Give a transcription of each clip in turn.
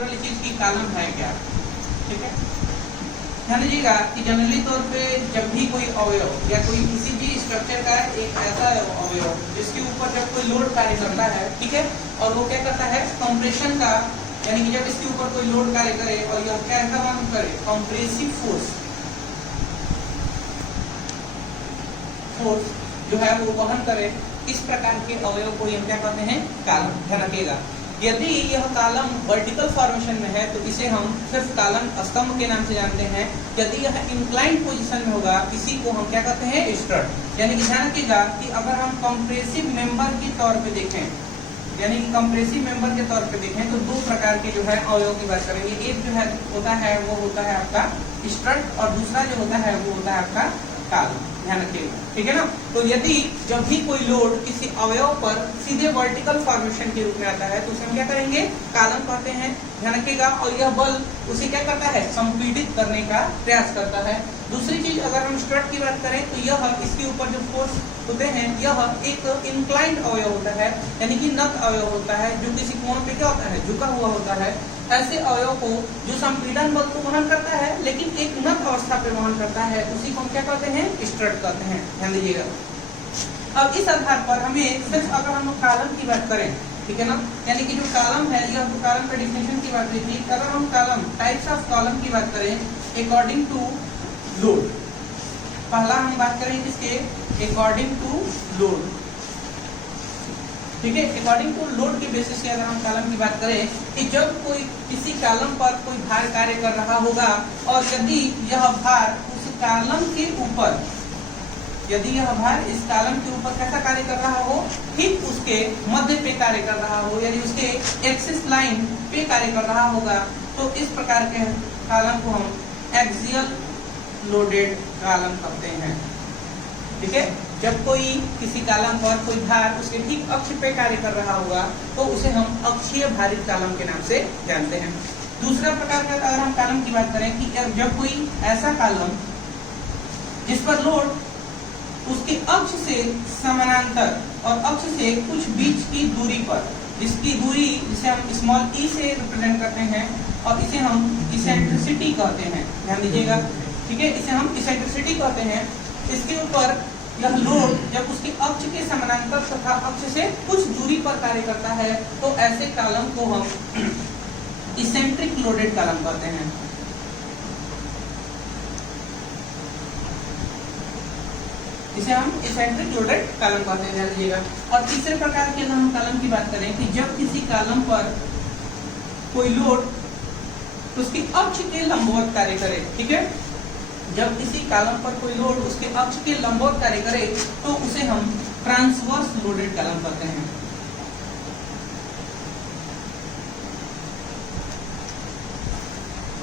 वाली चीज की कॉलम है क्या, ठीक है। ध्यान दीजिएगा कि जनरली तौर पे जब भी कोई अवयव या कोई किसी भी स्ट्रक्चर का एक ऐसा अवयव जिसके ऊपर जब कोई लोड कार्य करता है, ठीक है, और वो क्या करता है कंप्रेशन का, यानी कि जब इसके ऊपर कोई लोड कार्य करे और यह क्या काम करे, कंप्रेसिव फोर्स जो है वो वहन करे, इस प्रकार के अवयव को हम क्या कहते हैं, कॉलम। ध्यान रखिएगा यदि यह कॉलम वर्टिकल फॉर्मेशन में है तो इसे हम सिर्फ कॉलम स्तंभ के नाम से जानते हैं। यदि यह इंक्लाइंड पोजीशन में होगा इसी को हम क्या कहते हैं, स्ट्रट। यानी कि ध्यान रखिएगा कि अगर हम कंप्रेसिव मेंबर के तौर पे देखें, यानी कि कंप्रेसिव मेंबर के तौर पे देखें तो दो प्रकार के जो है अवयव की बात करेंगे। एक जो है होता है वो होता है आपका स्ट्रट और दूसरा जो होता है वो होता है आपका कॉलम। ध्यान रखिएगा, ठीक है ना। तो यदि जब भी कोई लोड किसी अवयव पर सीधे वर्टिकल फॉर्मेशन के रूप में आता है तो उसे हम क्या करेंगे, कॉलम कहते हैं। ध्यान रखिएगा, और यह बल उसे क्या करता है, संपीड़ित करने का प्रयास करता है। दूसरी चीज अगर हम स्ट्रट की बात करें तो यह इसके ऊपर जो फोर्स होते हैं यह एक इंक्लाइंड अवयव होता है, यानी कि नत अवयव होता है जो किसी कोण पे क्या होता है, झुका हुआ होता है। ऐसे अवयव को जो संपीड़न बल को वहन करता है लेकिन एक नत अवस्था पे वहन करता है उसी को हम क्या कहते हैं, स्ट्रट कहते हैं। ध्यान दीजिएगा। अब इस आधार पर हमें सिर्फ अगर हम कॉलम की बात करें, ठीक है ना, यानी कि जो कॉलम है यह तो कॉलम का डिफिनेशन की बात हुई थी। अगर हम कॉलम टाइप्स ऑफ कॉलम की बात करें अकॉर्डिंग टू लोड, पहला हम बात करें किसके, अकॉर्डिंग टू लोड, ठीक है। अकॉर्डिंग टू लोड के बेसिस पे अगर हम कॉलम की बात करें कि जब कोई किसी कॉलम पर कोई भार कार्य कर रहा होगा और यदि यह भार उस कॉलम के ऊपर, यदि यह भार इस कॉलम के ऊपर कैसा कार्य कर रहा हो, ठीक उसके मध्य पे कार्य कर रहा हो, यानी उसके एक्सिस लाइन पे कार्य कर रहा होगा, तो इस प्रकार के कॉलम को हम एक्सियल लोडेड कॉलम कहते हैं, ठीक है। जब कोई किसी कॉलम पर कोई भार उसके ठीक अक्ष पे कार्य कर रहा होगा तो उसे हम अक्षीय भारित कॉलम के नाम से जानते हैं। दूसरा प्रकार का अगर हम कॉलम की बात करें कि जब कोई ऐसा कॉलम जिस पर लोड उसके अक्ष से समानांतर और अक्ष से कुछ बीच की दूरी पर, जिसकी दूरी जिसे हम स्मॉल ई से रिप्रेजेंट करते हैं और इसे हम इसेंट्रिसिटी कहते हैं। ध्यान दीजिएगा, ठीक है, इसे हम इसेंट्रिसिटी कहते हैं। इसके ऊपर यह लोड जब उसके अक्ष के समानांतर तथा अक्ष से कुछ दूरी पर कार्य करता है तो ऐसे कॉलम को हम इसेंट्रिक लोडेड कॉलम कहते हैं। इसे हम इसेंट्रिक लोडेड कॉलम कहते हैं, ध्यान दीजिएगा। और तीसरे प्रकार के अगर हम कॉलम की बात करें कि जब किसी कॉलम पर कोई लोड उसके अक्ष के लंबवत कार्य करे, ठीक है, जब किसी कॉलम पर कोई लोड उसके अक्ष के लंबवत कार्य करे तो उसे हम ट्रांसवर्स लोडेड कॉलम कहते हैं।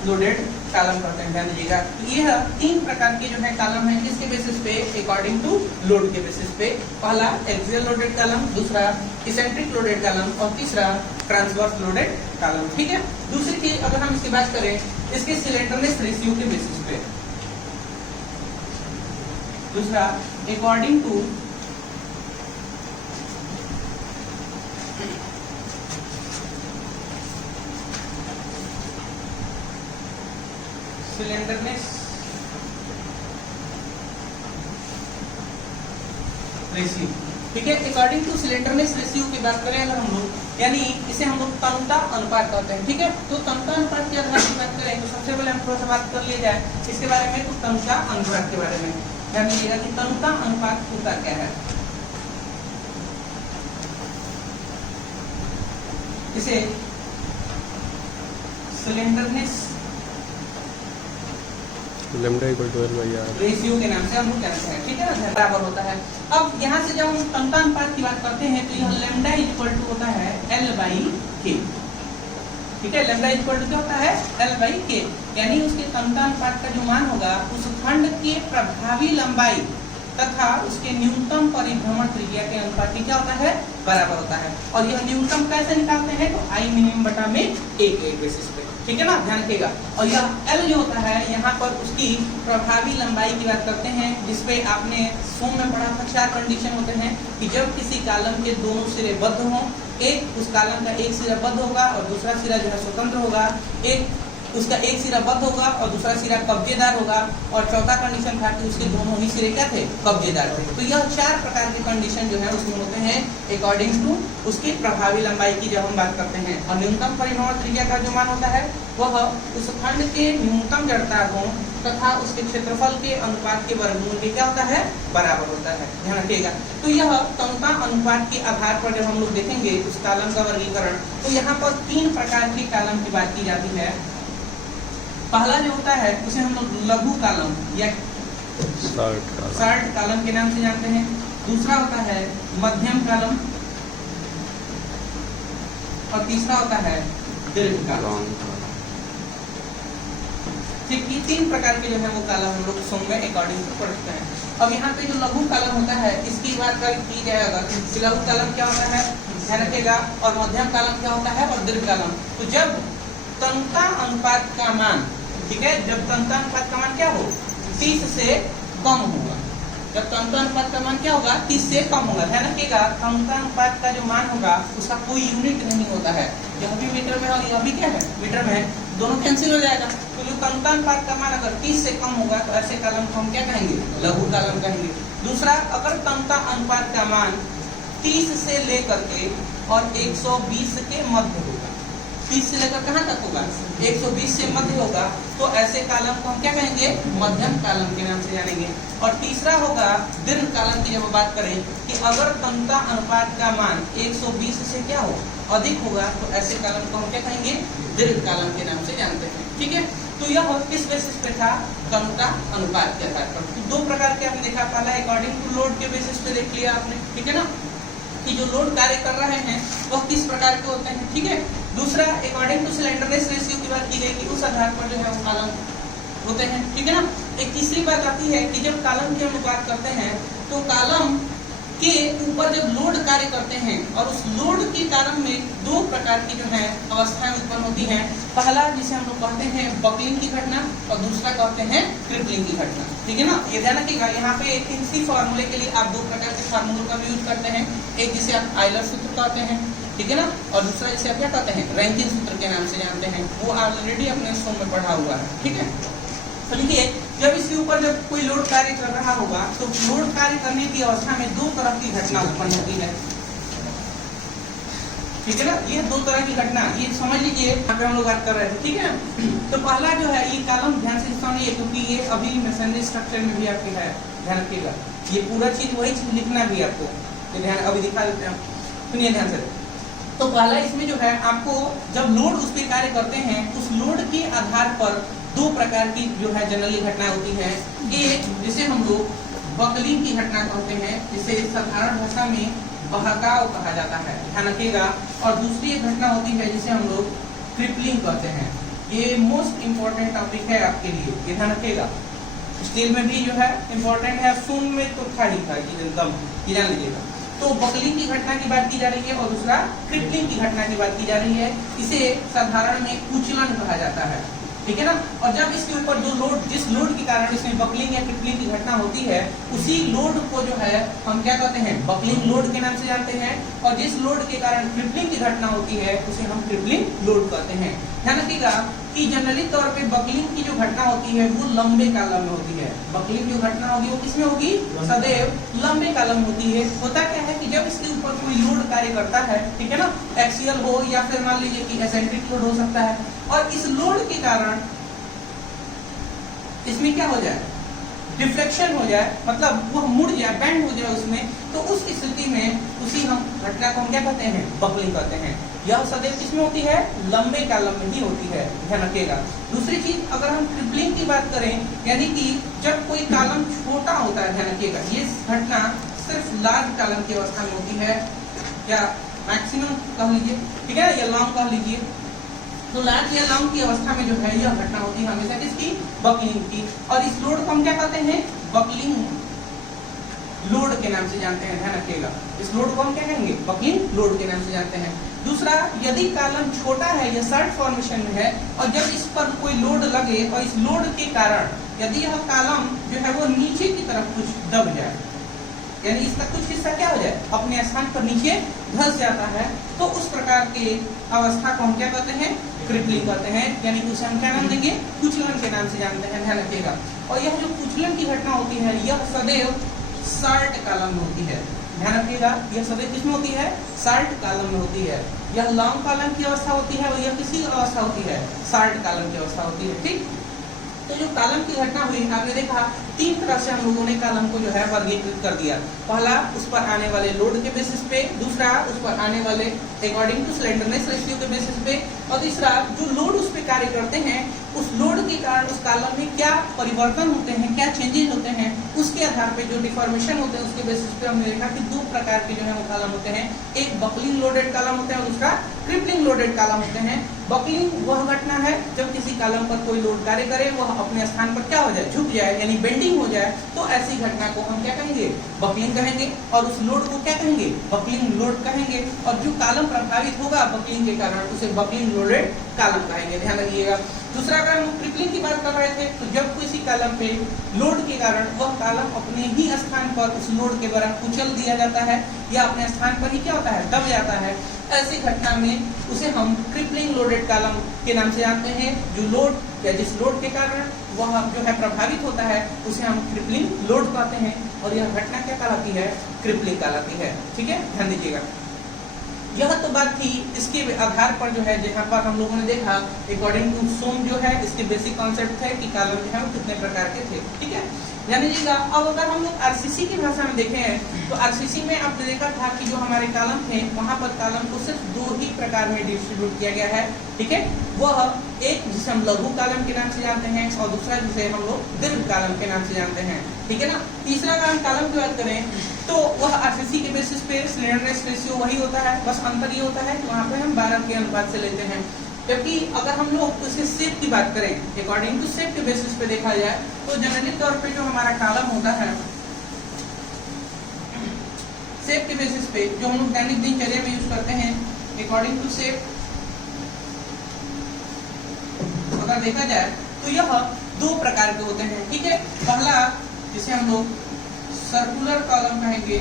लोडेड कॉलम कहते हैं, ध्यान दीजिएगा। तो यह तीन प्रकार के जो है कॉलम है किसके बेसिस पे, अकॉर्डिंग टू लोड के बेसिस पे। पहला एक्सियल लोडेड कॉलम, दूसरा इसेंट्रिक लोडेड कॉलम और तीसरा ट्रांसवर्स लोडेड कॉलम, ठीक है। दूसरी चीज अगर हम इसकी बात करें इसके सिलेंडरनेस रेशियो के बेसिस पे, दूसरा अकॉर्डिंग टू सिलेंडरनेस रेशियो, ठीक है। अकॉर्डिंग टू सिलेंडरनेस रेशियो की बात करें अगर हम लोग, यानी इसे हम लोग तन्यता अनुपात कहते हैं, ठीक है। तो तन्यता अनुपात की अगर हम बात करें तो सबसे पहले हम थोड़ा सा बात कर लिया जाए इसके बारे में, तो तन्यता अनुपात के बारे में ध्यान दीजिएगा कि तन्यता अनुपात होता क्या है। इसे slenderness lambda equal to L/R ratio के नाम से हम लोग जानते हैं, ठीक है ना, बराबर होता है। अब यहाँ से जब हम तन्यता अनुपात की बात करते हैं तो यह लैम्डा इक्वल टू होता है L/K, ठीक है। लैम्डा इक्वल टू क्या होता है, L/K, यानी उसके तन्यता अनुपात का जो मान होगा उस खंड के प्रभावी लंबाई तथा उसके न्यूनतम परिभ्रमण त्रिज्या के अनुपात क्या होता है, बराबर होता है। और यह न्यूनतम कैसे निकालते हैं, तो I मिनिमम बटा में 1 बेसिस पे, ठीक है ना, ध्यान रखिएगा। और यह L जो होता है यहाँ पर उसकी प्रभावी लंबाई की बात करते हैं, जिसपे आपने सोम में पढ़ा था 4 कंडीशन होते हैं कि जब किसी कॉलम के दोनों सिरे बद्ध हों एक उस कॉलम का एक सिरा बद्ध होगा और दूसरा सिरा जो है स्वतंत्र होगा, एक उसका एक सिरा बद्ध होगा और दूसरा सिरा कब्जेदार होगा, और चौथा कंडीशन था कि उसके दोनों ही सिरे क्या थे, कब्जेदार थे। तो यह 4 प्रकार के कंडीशन जो है उसमें होते हैं अकॉर्डिंग टू उसकी प्रभावी लंबाई की जब हम बात करते हैं। और न्यूनतम परिभ्रमण त्रिज्या का जो मान होता है वह उस खंड के न्यूनतम जड़ता गुण तथा उसके क्षेत्रफल के अनुपात के वर्गमूल के क्या होता है, बराबर होता है। ध्यान रखिएगा। तो यह तन्यता अनुपात के आधार पर जब हम लोग देखेंगे उस कॉलम का वर्गीकरण, तो यहाँ पर 3 प्रकार के कॉलम की बात की जाती है। पहला जो होता है उसे हम लोग लघु कॉलम या शॉर्ट कॉलम के नाम से जानते हैं। दूसरा होता है मध्यम कॉलम और तीसरा होता है दीर्घ कॉलम। ठीक, ये 3 प्रकार के जो है वो कॉलम हम लोग सॉन्ग में अकॉर्डिंग टू पढ़ते हैं। अब यहाँ पे जो लघु कॉलम होता है इसकी बात की जाएगा कि लघु कॉलम क्या होता है, ध्यान रखिएगा, और मध्यम कॉलम क्या होता है और दीर्घ कॉलम। तो जब तन्यता अनुपात का मान, ठीक है, जब तन्यता अनुपात का मान क्या हो, 30 से कम होगा। जब तन्यता अनुपात का मान क्या होगा, 30 से कम होगा। ध्यान रखिएगा, तन्यता अनुपात का जो मान होगा उसका कोई यूनिट नहीं होता है। यह भी मीटर में और यह भी क्या है, मीटर में है, दोनों कैंसिल हो जाएगा। तो जो तन्यता अनुपात का मान अगर 30 से कम होगा तो ऐसे कॉलम को हम क्या कहेंगे, लघु कॉलम कहेंगे। दूसरा, अगर तन्यता अनुपात का मान 30 से लेकर के और 120 के मध्य होगा, 30 से लेकर कहाँ तक होगा, 120 से मध्य होगा, तो ऐसे कॉलम को हम क्या कहेंगे, मध्यम कॉलम के नाम से जानेंगे। और तीसरा होगा दीर्घ कॉलम की जब बात करें कि अगर तन्यता अनुपात का मान 120 से क्या हो, अधिक होगा, तो ऐसे कॉलम को हम क्या कहेंगे, दीर्घ कॉलम के नाम से जानते हैं। ठीक है, तो यह किस बेसिस पे था, तन्यता अनुपात के आधार पर। तो 2 प्रकार के आपने देखा, पहला अकॉर्डिंग टू लोड के बेसिस पे देख लिया आपने, ठीक है ना, कि जो लोड कार्य कर रहे हैं वह किस प्रकार के होते हैं। ठीक है, दूसरा अकॉर्डिंग टू स्लेंडरनेस रेशियो की बात की गई कि उस आधार पर जो है वो कॉलम होते हैं। ठीक है ना। एक तीसरी बात आती है कि जब कॉलम की हम बात करते हैं तो कॉलम के ऊपर जब लोड कार्य करते हैं और उस लोड के कारण में 2 प्रकार की जो है अवस्थाएं उत्पन्न होती हैं। पहला जिसे हम लोग कहते हैं बकलिंग की घटना और दूसरा कहते हैं क्रिपलिंग की घटना। ठीक है ना, ये ध्यान रखिएगा। यहाँ पे एक इसी फॉर्मूले के लिए आप 2 प्रकार के फार्मूलों का भी यूज करते हैं, एक जिसे आप आयलर सूत्र कहते हैं, ठीक है ना, और दूसरा जिसे आप क्या कहते हैं, रैंकिन सूत्र के नाम से जानते हैं। वो ऑलरेडी अपने शो में पढ़ा हुआ है। ठीक है, तो देखिए, जब इसके ऊपर जब कोई लोड कार्य कर रहा होगा तो लोड कार्य करने की अवस्था में 2 तरह की घटना उत्पन्न होती है। ठीक है ना, ये 2 तरह की घटना, ये समझ लीजिए, यहाँ पे हम लोग बात कर रहे थे। ठीक है, तो पहला जो है ये कॉलम ध्यान से सुनिए क्योंकि ये अभी मैसनरी स्ट्रक्चर में भी आपके है, ध्यान रखिएगा। ये पूरा चीज वही चीज लिखना भी आपको, तो ध्यान अभी दिखा देते हैं, सुनिए ध्यान से। तो पहला इसमें जो है आपको जब लोड उस पर कार्य करते हैं उस लोड के आधार पर 2 प्रकार की जो है जनरली घटनाएं होती हैं। एक जिसे हम लोग बकलिंग की घटना कहते हैं, जिसे साधारण भाषा में बहकाव कहा जाता है, ध्यान रखिएगा। और दूसरी एक घटना होती है जिसे हम लोग क्रिपलिंग कहते हैं। ये मोस्ट इंपॉर्टेंट टॉपिक है आपके लिए, ये ध्यान रखिएगा। स्टील में भी जो है इंपॉर्टेंट है, सुन में तो था ही था, ये जान लीजिएगा। तो बकलिंग की घटना की बात की जा रही है और दूसरा क्रिपलिंग की घटना की बात की जा रही है। इसे साधारण में कुचलन कहा जाता है। ठीक है ना, और जब इसके ऊपर जो लोड, जिस लोड के कारण इसमें बकलिंग या क्रिपलिंग की घटना होती है उसी लोड को जो है हम क्या कहते हैं, बकलिंग लोड के नाम से जानते हैं। और जिस लोड के कारण क्रिपलिंग की घटना होती है उसे हम क्रिपलिंग लोड कहते हैं। ध्यान रखिएगा कि जनरली तौर पे बकलिंग की जो घटना होती है वो लंबे कॉलम में होती है। बकलिंग जो घटना होगी वो किसमें होगी, सदैव लंबे कॉलम होती है। होता क्या है कि जब इसके ऊपर कोई लोड कार्य करता है, ठीक है ना, एक्सियल हो या फिर मान लीजिए कि एसेंट्रिक लोड हो सकता है, और इस लोड के कारण इसमें क्या हो जाए, डिफ्लेक्शन हो जाए, मतलब वो मुड़ जाए, बेंड हो जाए उसमें, तो उस स्थिति में उसी हम घटना को हम क्या कहते हैं, बकलिंग कहते हैं। यह सदैव किसमें होती है, लंबे कॉलम में ही होती है, ध्यान रखिएगा। दूसरी चीज, अगर हम क्रिपलिंग की बात करें, यानी कि जब कोई कॉलम छोटा होता है, ध्यान रखिएगा, ये घटना सिर्फ लार्ज कॉलम की अवस्था में होती है, या मैक्सिमम कह लीजिए, ठीक है, या लॉन्ग कह लीजिए। तो लार्ज या लॉन्ग की अवस्था में जो है यह घटना होती है हमेशा किसकी, बकलिंग की। और इस लोड को हम क्या कहते हैं, बकलिंग लोड के नाम से जानते हैं, ध्यान रखिएगा। इस लोड को हम क्या कहेंगे, बकलिंग लोड के नाम से जानते हैं। दूसरा, यदि कॉलम छोटा है या शॉर्ट फॉर्मेशन में है और जब इस पर कोई लोड लगे और इस लोड के कारण यदि यह कॉलम जो है वो नीचे की तरफ कुछ दब जाए, यानी इसका कुछ हिस्सा क्या हो जाए, अपने स्थान पर नीचे धंस जाता है, तो उस प्रकार की अवस्था को हम क्या कहते हैं, क्रिपलिंग कहते हैं। यानी कि उसे हम क्या नाम देंगे, कुचलन के नाम से जानते हैं, ध्यान रखिएगा। और यह जो कुचलन की घटना होती है यह सदैव साल्ट कालम में होती है, ध्यान रखिएगा। यह सदैव किसमें होती है, साल्ट कालम में होती है। यह लॉन्ग कालम की अवस्था होती है और यह किसी अवस्था होती है, साल्ट कालम की अवस्था होती है। ठीक, तो जो कालम की घटना हुई, आपने देखा 3 तरह से हम लोगों ने कालम को जो है वर्गीकृत कर दिया। पहला, उस पर आने वाले लोड के बेसिस पे, दूसरा उस पर आने वाले अकॉर्डिंग टू स्लेंडरनेस रेशियो के बेसिस पे, और तीसरा जो लोड उस पे कार्य करते हैं उस लोड के कारण उस कालम में क्या परिवर्तन होते हैं, क्या चेंजेस होते हैं, उसके आधार पे जो डिफॉर्मेशन होते हैं उसके बेसिस पे हमने देखा कि 2 प्रकार के जो है वो कालम होते हैं। एक बकलिंग लोडेड कालम होते हैं और दूसरा क्रिपलिंग लोडेड कालम होते हैं। बकलिंग वह घटना है जब किसी कालम पर कोई लोड कार्य करे, वह अपने स्थान पर क्या हो जाए, झुक जाए, यानी बेंडिंग हो जाए, तो ऐसी घटना को हम क्या कहेंगे, बकलिंग कहेंगे। और उस लोड को क्या कहेंगे, बकलिंग लोड कहेंगे। और जो कालम प्रभावित होगा बकलिंग के कारण उसे बकलिंग लोडेड कालम कहेंगे, ध्यान रखिएगा। दूसरा, अगर हम क्रिपलिंग की बात कर रहे थे, तो जब किसी कालम पे लोड के कारण वह कालम अपने ही स्थान पर उस लोड के द्वारा कुचल दिया जाता है या अपने स्थान पर ही क्या होता है, दब जाता है, ऐसी घटना में उसे हम क्रिपलिंग लोडेड कालम के नाम से जानते हैं। जो लोड या जिस लोड के कारण वह जो है प्रभावित होता है उसे हम क्रिपलिंग लोड कहते हैं, और यह घटना क्या कहलाती है, क्रिपलिंग कहलाती है। ठीक है, ध्यान दीजिएगा। यह तो बात थी, इसके आधार पर जो है जहाँ पर हम लोगों ने देखा अकॉर्डिंग टू सोम जो है इसके बेसिक कॉन्सेप्ट थे कि कालम जो है वो कितने प्रकार के थे। ठीक है, ध्यान दीजिएगा। अब अगर हम लोग आरसीसी की भाषा में देखें तो आरसीसी में आपने देखा था कि जो हमारे कालम थे वहाँ पर कालम को सिर्फ 2 ही प्रकार में डिस्ट्रीब्यूट किया गया है। ठीक है, वह एक जिसे हम लघु कालम के नाम से जानते हैं और दूसरा जिसे हम लोग दीर्घ कालम के नाम से जानते हैं। ठीक है ना। तीसरा अगर हम कालम की बात करें तो वह आरसीसी के बेसिस पे स्लेंडरनेस रेशियो वही होता है, बस अंतर ये होता है कि वहाँ पे हम 12 के अनुपात से लेते हैं। जबकि अगर हम लोग उसके शेप की बात करें, अकॉर्डिंग टू शेप के बेसिस पे देखा जाए तो जनरली तौर पे जो हमारा कालम होता है शेप के बेसिस पे जो हम लोग दैनिक दिनचर्या में यूज करते हैं, अकॉर्डिंग टू शेप अगर देखा जाए तो यह 2 प्रकार के होते हैं। ठीक है, पहला जिसे हम लोग सर्कुलर कॉलम कहेंगे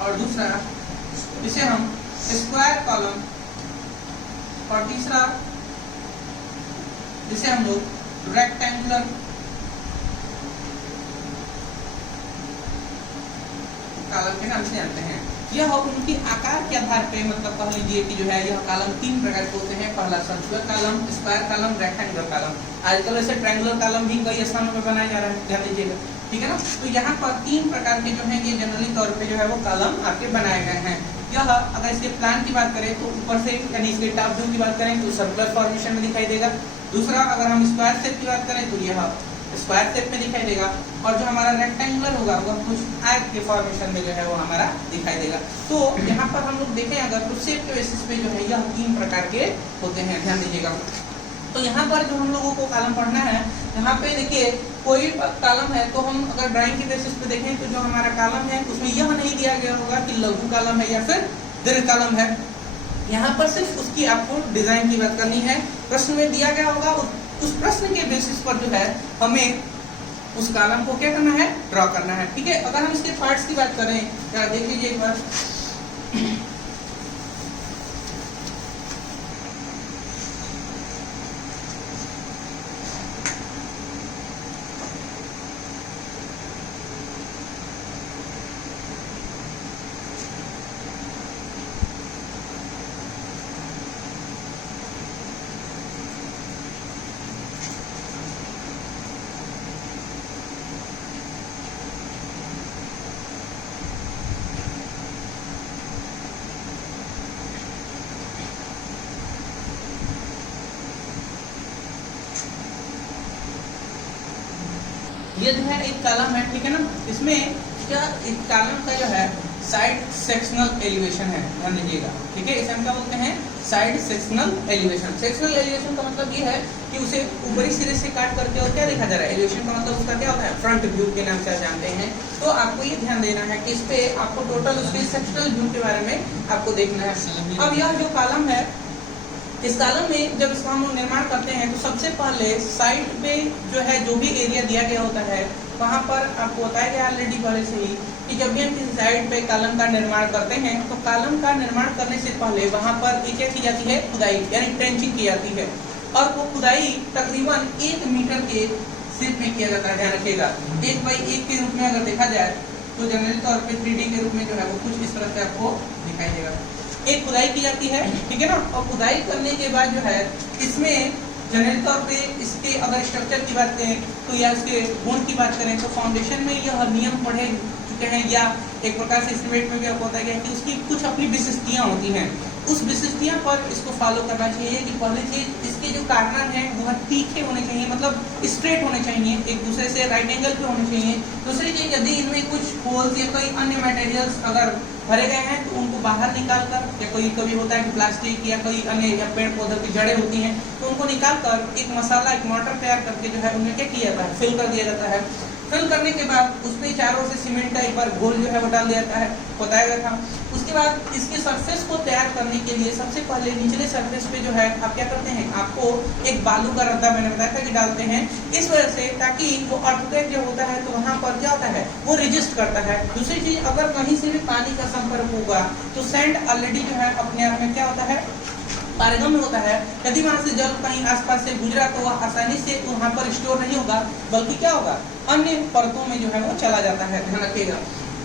और दूसरा जिसे हम स्क्वायर कॉलम, और तीसरा जिसे हम लोग रेक्टेंगुलर कालम के नाम से जानते हैं। यह उनके आकार के आधार पे, मतलब कह लीजिए कि जो है यह कालम 3 प्रकार के होते हैं। पहला सर्कुलर कालम, स्क्वायर कालम, रेक्टेंगुलर कालम। आजकल ऐसे ट्रायंगुलर कालम भी कई स्थानों पर बनाए जा रहे हैं, ध्यान दीजिएगा। ठीक है ना। तो यहाँ पर 3 प्रकार के जो है ये जनरली तौर पे जो है वो कालम आपके बनाए गए हैं। यह अगर इसके प्लान की बात करें तो ऊपर से यानी इसके टॉप व्यू की बात करें तो सर्कुलर फॉर्मेशन में दिखाई देगा। दूसरा, अगर हम स्क्वायर शेप की बात करें तो यह स्क्वायर शेप में दिखाई देगा, और जो हमारा रेक्टेंगुलर होगा वह कुछ आयत के फॉर्मेशन में जो है वो हमारा दिखाई देगा। तो यहाँ पर हम लोग देखें अगर तो शेप के बेसिस पे जो है यह 3 प्रकार के होते हैं, ध्यान दीजिएगा। तो यहाँ पर जो हम लोगों को कालम पढ़ना है, यहाँ पे देखिए कोई कालम है तो हम अगर ड्राइंग के बेसिस पे देखें तो जो हमारा कालम है उसमें यह नहीं दिया गया होगा कि लघु कालम है या फिर दीर्घ कालम है। यहाँ पर सिर्फ उसकी आपको डिजाइन की बात करनी है। प्रश्न में दिया गया होगा, उस प्रश्न के बेसिस पर जो है हमें उस कालम को क्या करना है, ड्रॉ करना है। ठीक है, अगर हम इसके पार्ट्स की बात करें, देख लीजिए एक बार। ये जो है एक कॉलम है, ठीक है ना। इसमें क्या एक कॉलम का जो है साइड सेक्शनल एलिवेशन है, ध्यान दीजिएगा। ठीक है, इसे हम क्या बोलते हैं, side sectional elevation. Sectional elevation का मतलब ये है कि उसे ऊपरी सिरे से काट करके और क्या देखा जा रहा है, एलिवेशन का मतलब उसका क्या होता है, फ्रंट व्यू के नाम से जानते हैं। तो आपको ये ध्यान देना है कि इस पे आपको टोटल उसके सेक्शनल व्यू के बारे में आपको देखना है। अब यह जो कॉलम है, इस कॉलम में जब हम निर्माण करते हैं तो सबसे पहले साइड पे जो है जो भी एरिया दिया गया होता है वहाँ पर आपको बताया गया ऑलरेडी पहले से ही कि जब भी हम किसी साइड पे कॉलम का निर्माण करते हैं तो कॉलम का निर्माण करने से पहले वहाँ पर एक क्या की जाती है, खुदाई यानी ट्रेंचिंग की जाती है, और वो खुदाई तकरीबन 1 मीटर के शेप में किया जाता है। ध्यान रखिएगा 1 बाई 1 के रूप में अगर देखा जाए तो जनरली तौर पे 3D के रूप में जो है वो कुछ इस तरह से आपको दिखाई देगा। एक खुदाई की जाती है, ठीक है ना, और खुदाई करने के बाद जो है इसमें जनरली तौर पे इसके अगर स्ट्रक्चर की बात करें तो या इसके गुण की बात करें तो फाउंडेशन में यह नियम पढ़े चुके हैं, या एक प्रकार से एस्टिमेट में भी आपको बताया गया कि उसकी कुछ अपनी विशिष्टियाँ होती हैं। उस विशिष्टियाँ पर इसको फॉलो करना चाहिए कि पहली चीज इसके जो कार्नर हैं वह तीखे होने चाहिए, मतलब स्ट्रेट होने चाहिए, एक दूसरे से राइट एंगल पे होने चाहिए। दूसरी चीज यदि इनमें कुछ होल्स या कोई अन्य मटेरियल्स अगर भरे गए हैं तो उनको बाहर निकाल कर, या कोई कभी होता है कि प्लास्टिक या कोई अन्य या पेड़ पौधों की जड़ें होती हैं तो उनको निकाल कर एक मसाला, एक मॉर्टर तैयार करके जो है उन्हें क्या किया जाता है, फिल कर दिया जाता है। फिल करने के बाद उस पर चारों से सीमेंट का एक बार घोल जो है वो डाल दिया जाता है, बताया गया था। उसके बाद इसके सरफेस को तैयार करने के लिए सबसे पहले निचले सरफेस पे जो है आप क्या करते हैं, आपको एक बालू का रद्दा मैंने बताया था कि डालते हैं, इस वजह से ताकि वो अर्थक्वेक जो होता है तो वहाँ पर क्या होता है वो रेजिस्ट करता है। दूसरी चीज अगर कहीं से भी पानी का संपर्क होगा तो सैंड ऑलरेडी जो है अपने आप में क्या होता है, पारगम्य होता है। यदि वहां से जल कहीं आसपास से गुजरा तो वह आसानी से वहां पर स्टोर नहीं होगा, बल्कि क्या होगा अन्य परतों में जो है वो चला जाता है। ध्यान रखिएगा।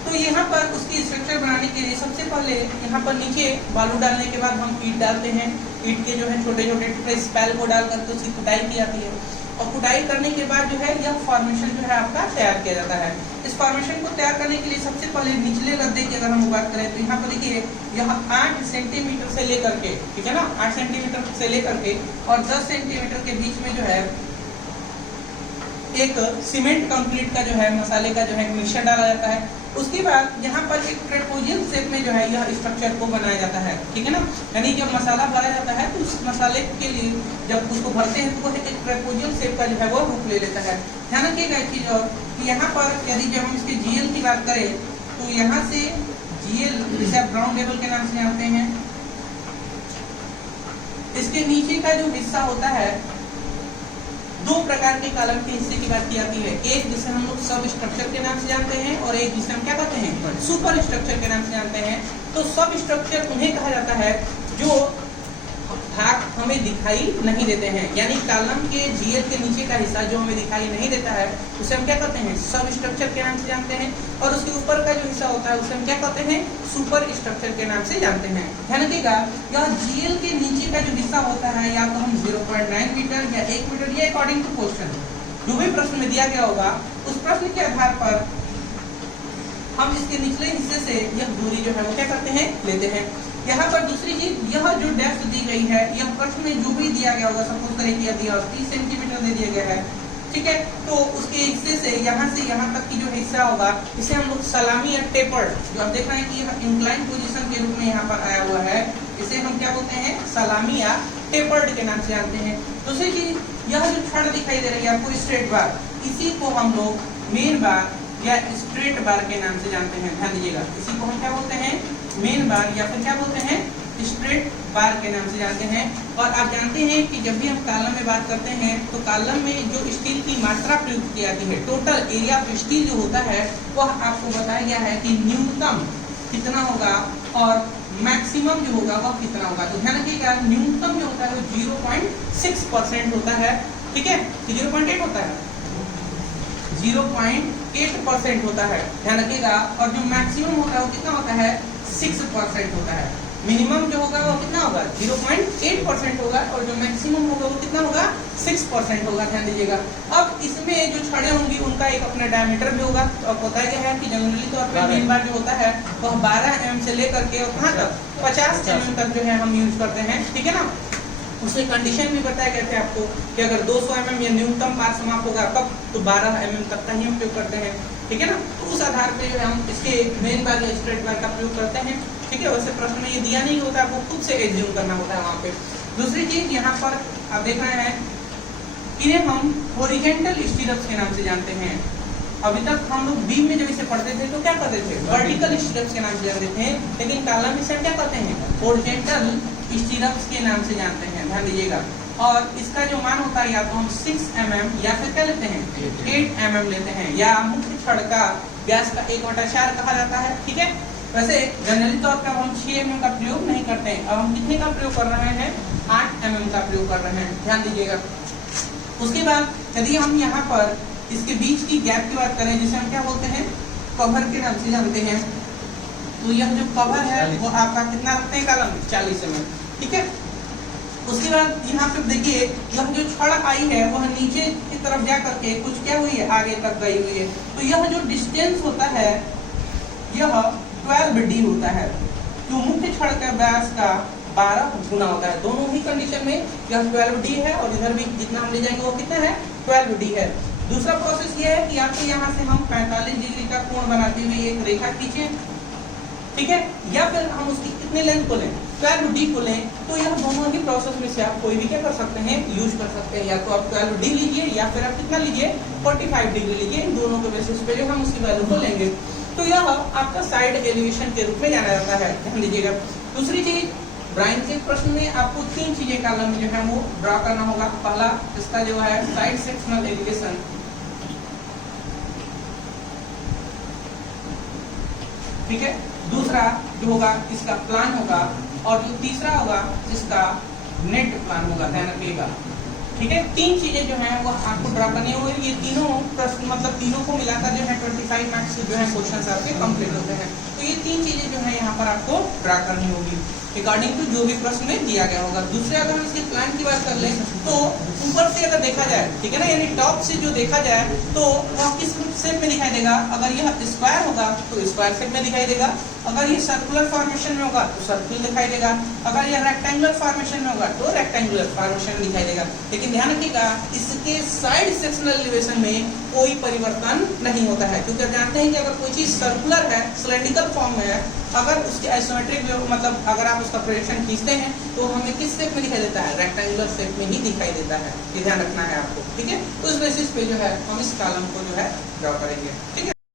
तो यहाँ पर उसकी स्ट्रक्चर बनाने के लिए सबसे पहले यहाँ पर नीचे बालू डालने के बाद हम ईंट डालते हैं, ईंट के जो है छोटे छोटे टुकड़े स्पैल को डाल करके उसकी खुदाई की जाती है, और खुदाई करने के बाद जो है यह फॉर्मेशन जो है आपका तैयार किया जाता है। इस फॉर्मेशन को तैयार करने के लिए सबसे पहले निचले रद्दे की अगर हम बात करें तो यहाँ पर देखिए यह 8 सेंटीमीटर से लेकर के, ठीक है ना, 8 सेंटीमीटर से लेकर के और 10 सेंटीमीटर के बीच में जो है एक सीमेंट कंक्रीट का जो है मसाले का जो है मिक्सचर डाला जाता है। उसके बाद यहाँ पर एक ट्रेपोजियल शेप में जो है यह स्ट्रक्चर को बनाया जाता है, ठीक है ना, यानी जब मसाला भरा जाता है तो उस मसाले के लिए जब उसको भरते हैं तो वो एक ट्रेपोजियल शेप का जो है वो रूप ले लेता है। ध्यान रखिएगा एक चीज और कि यहाँ पर यदि जब हम इसके जीएल की बात करें तो यहाँ से जीएल जिसे आप ग्राउंड लेवल के नाम से जानते हैं, इसके नीचे का जो हिस्सा होता है 2 प्रकार के कॉलम के हिस्से की बात की जाती है, एक जिसे हम लोग सब स्ट्रक्चर के नाम से जानते हैं और एक जिसे हम क्या कहते हैं सुपर स्ट्रक्चर के नाम से जानते हैं। तो सब स्ट्रक्चर उन्हें कहा जाता है जो भाग हमें दिखाई नहीं देते हैं, यानी कॉलम के जीएल के नीचे का हिस्सा जो हमें दिखाई नहीं देता है उसे हम क्या कहते हैं सब स्ट्रक्चर के नाम से जानते हैं, और उसके ऊपर का जो हिस्सा होता है उसे हम क्या कहते हैं सुपर स्ट्रक्चर के नाम से जानते हैं। ध्यान रखिएगा यह जीएल के नीचे का जो हिस्सा होता है या तो हम 0.9 मीटर या 1 मीटर या अकॉर्डिंग टू क्वेश्चन जो भी प्रश्न में दिया गया होगा उस प्रश्न के आधार पर हम इसके निचले हिस्से से यह दूरी जो है वो क्या करते हैं लेते हैं। यहाँ पर दूसरी चीज यह जो डेप्थ दी गई है यह प्रश्न में जो भी दिया गया होगा सपोज करें कि दिया 30 सेंटीमीटर दे दिया गया है, ठीक है, तो उसके हिस्से से यहाँ तक की जो हिस्सा होगा इसे हम लोग सलामी या टेपर्ड, जो आप देख रहे हैं कि यह इंक्लाइन पोजीशन के रूप में यहाँ पर आया हुआ है, इसे हम क्या बोलते हैं सलामी या टेपर्ड के नाम से जानते हैं। दूसरी चीज यह जो छड़ दिखाई दे रही है आपको स्ट्रेट बार, इसी को हम लोग मेन बार या स्ट्रेट बार के नाम से जानते हैं। ध्यान दीजिएगा इसी को हम क्या बोलते हैं मेन बार या फिर क्या बोलते हैं स्ट्रेट बार के नाम से जानते हैं। और आप जानते हैं कि जब भी हम कॉलम में बात करते हैं तो कॉलम में जो स्टील की मात्रा प्रयुक्त की जाती है, टोटल एरिया ऑफ स्टील जो होता है वह आपको बताया गया है कि न्यूनतम कितना होगा और मैक्सिमम जो होगा वह कितना होगा। तो ध्यान रखिएगा न्यूनतम जो होता है वो 0.6% होता है, ठीक है, 0.8 होता है 0.8% होता है, ध्यान रखिएगा। और जो मैक्सिमम होता है वो कितना होता है 6% होता है। मिनिमम जो होगा वो कितना होगा 0.8% होगा और जो मैक्सिमम होगा वो कितना होगा 6% होगा। ध्यान दीजिएगा। अब इसमें जो छड़ें होंगी उनका एक अपना डायमीटर भी होगा। तो अब बताया गया है कि जनरली तौर पर मेन बार जो होता है वह 12 mm से लेकर के और कहाँ तक 50 mm तक जो है हम यूज करते हैं, ठीक है ना। उसमें कंडीशन भी बताया गया था आपको कि अगर 200 mm या न्यूनतम पार समाप्त होगा कब तो 12 mm तक का ही हम प्रयोग करते हैं, ठीक है ना। तो उस आधार पे जो है हम इसके मेन बार या स्ट्रेट बार का प्रयोग करते हैं, ठीक है। वैसे प्रश्न में ये दिया नहीं होता, आपको खुद से एज्यूम करना होता है वहाँ पे। दूसरी चीज यहाँ पर आप देख रहे हैं इन्हें हम हॉरिजॉन्टल स्टीरअप्स के नाम से जानते हैं। अभी तक हम लोग बीम में जब इसे पढ़ते थे तो क्या करते थे वर्टिकल स्टीरअप्स के नाम से जानते थे, लेकिन कॉलम में इसे क्या कहते हैं हॉरिजॉन्टल स्टीरअप्स के नाम से जानते हैं। ध्यान दीजिएगा और इसका जो मान होता है या तो हम 6 mm या फिर क्या लेते हैं 8 mm लेते हैं, या मुख्य छड़ का व्यास का 1/4 कहा जाता है। ठीक है, वैसे जनरली तौर पर हम 6 mm का प्रयोग नहीं करते हैं। अब हम कितने का प्रयोग कर रहे हैं, 8 mm का प्रयोग कर रहे हैं, ध्यान दीजिएगा। उसके बाद यदि हम यहाँ पर इसके बीच की गैप की बात करें, जिसे हम क्या बोलते हैं, कवर के नाम से जानते हैं, तो यह जो कवर है वो आपका कितना रखते हैं कॉलम 40 mm। ठीक है, उसके बाद यहाँ पे देखिए यह जो छड़ आई है वह नीचे की तरफ जा करके कुछ क्या हुई है, आगे तक गई हुई है। तो यह जो डिस्टेंस होता है यह 12d होता है, जो मुख्य छड़ के व्यास का 12 गुना होता है। दोनों ही कंडीशन में यह 12d है और इधर भी जितना हम ले जाएंगे वो कितना है, 12d है। दूसरा प्रोसेस ये है कि आपके यहाँ से हम 45 डिग्री का कोण बनाते हुए एक रेखा खींचे, ठीक है, या फिर हम उसकी कितने लेंथ को लें, 12d को लें, तो यह दोनों ही प्रोसेस में से आप कोई भी क्या कर सकते हैं, यूज कर सकते हैं। या तो आप 12d लीजिए या फिर आप कितना लीजिए, 45 डिग्री लीजिए। इन दोनों के बेसिस पे जो हम उसकी वैल्यू को लेंगे, तो यह आपका साइड एलिवेशन के रूप में जाना जाता है, ध्यान दीजिएगा। दूसरी चीज, ब्राइन के प्रश्न में आपको 3 चीजें कॉलम में जो है वो ड्रा करना होगा। पहला इसका जो है साइड सेक्शनल एलिवेशन, ठीक है, दूसरा जो होगा इसका प्लान होगा, और जो तीसरा होगा इसका नेट प्लान होगा, ध्यान रखिएगा। ठीक है, 3 चीजें जो है वो आपको ड्रा करनी होगी। ये तीनों प्रश्न मतलब तीनों को मिलाकर जो है 25 मार्क्स जो है क्वेश्चन आपके कंप्लीट होते हैं। तो ये 3 चीजें जो है यहाँ पर आपको ड्रा करनी होगी अकॉर्डिंग टू जो भी प्रश्न में दिया गया होगा। दूसरे अगर हम इसके प्लान की बात कर लें तो ऊपर से अगर देखा जाए, ठीक है ना, यानी टॉप से जो देखा जाए तो वह किस शेप में दिखाई देगा। अगर यह स्क्वायर होगा तो स्क्वायर शेप में दिखाई देगा, अगर ये सर्कुलर फॉर्मेशन में होगा तो सर्कुलर दिखाई देगा, अगर यह रेक्टेंगुलर फॉर्मेशन में होगा तो रेक्टेंगुलर फॉर्मेशन में दिखाई देगा। लेकिन ध्यान रखिएगा इसके साइड सेक्शनल एलिवेशन में कोई परिवर्तन नहीं होता है, क्योंकि आप जानते हैं कि अगर कोई चीज सर्कुलर है, सिलेंड्रिकल फॉर्म में है, अगर उसके आइसोमेट्रिक मतलब अगर आप उसका प्रोजेक्शन खींचते हैं तो हमें किस शेप में दिखाई देता है, रेक्टेंगुलर शेप में ही दिखाई देता है। ये ध्यान रखना है आपको, ठीक है। तो इस बेसिस पे जो है हम इस कॉलम को जो है ड्रॉ करेंगे, ठीक है।